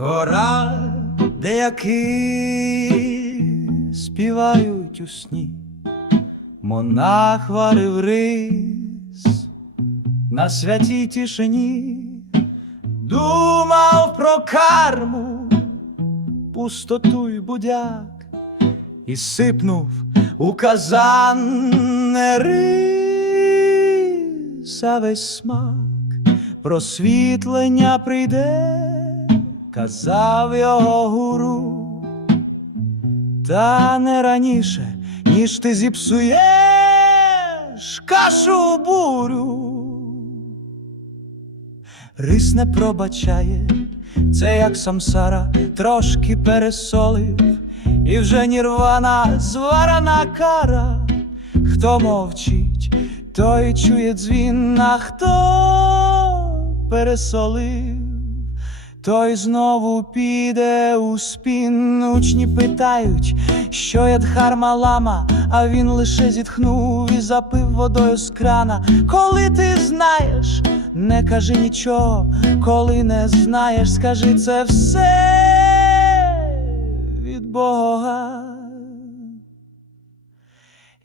Гора, деякі співають у сні, монах варив рис на святій тишині, думав про карму, пустоту й будяк, і сипнув у казан не рис, весь смак просвітлення прийде, казав його гуру, та не раніше, ніж ти зіпсуєш кашу бурю. Рис не пробачає, це як самсара, трошки пересолив, і вже нірвана зварена кара. Хто мовчить, той чує дзвін, а хто пересолив, той знову піде у спін. Учні питають, що є дхарма лама, а він лише зітхнув і запив водою з крана. Коли ти знаєш, не кажи нічого, коли не знаєш, скажи це все від Бога.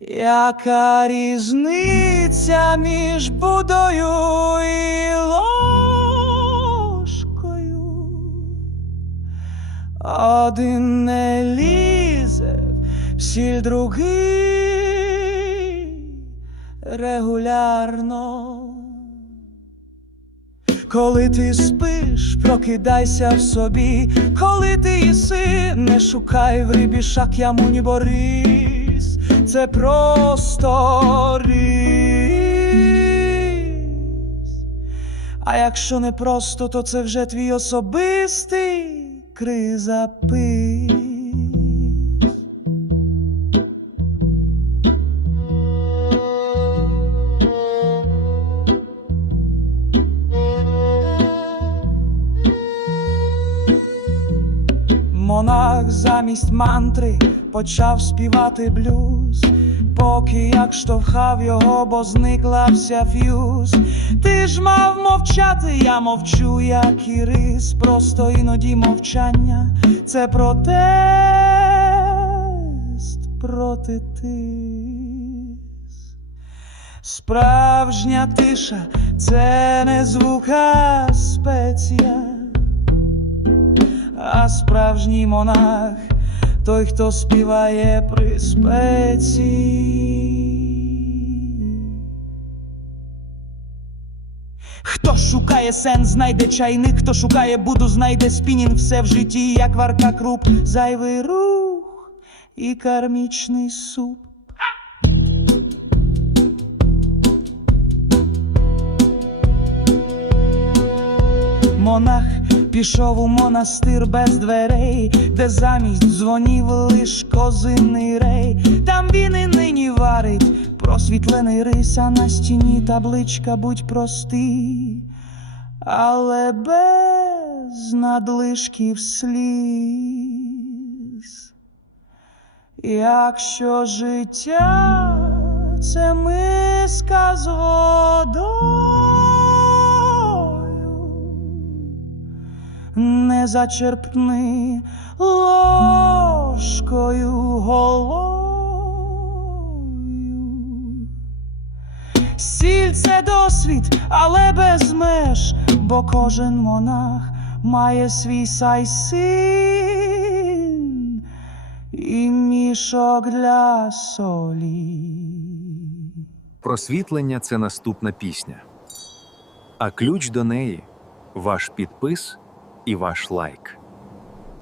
Яка різниця між будою і ложкою? Один не лізе в сіль другий регулярно. Коли ти спиш, прокидайся в собі, коли ти їси, не шукай в рибі шак'яму ні борис, це просто рис. А якщо не просто, то це вже твій особистий кризапис. Монах замість мантри почав співати блюз, поки як штовхав його, бо зникла вся ф'юз. Ти ж мав мовчати, я мовчу, як і рис, просто іноді мовчання. Це протест проти тис. Справжня тиша це не звук, а спеція. А справжній монах той, хто співає при спеці. Хто шукає сенс, знайде чайник, хто шукає Буду, знайде спінінг, все в житті, як варка круп, зайвий рух і кармічний суп. Монах пішов у монастир без дверей, де замість дзвонів лиш козиний рей. Там він і нині варить просвітлений рис, а на стіні табличка будь простий, але без надлишків сліз. Якщо життя це миска з водою, не зачерпни ложкою голою. Сіль це досвід, але без меж, бо кожен монах має свій сайсин і мішок для солі. Просвітлення це наступна пісня. А ключ до неї ваш підпис і ваш лайк.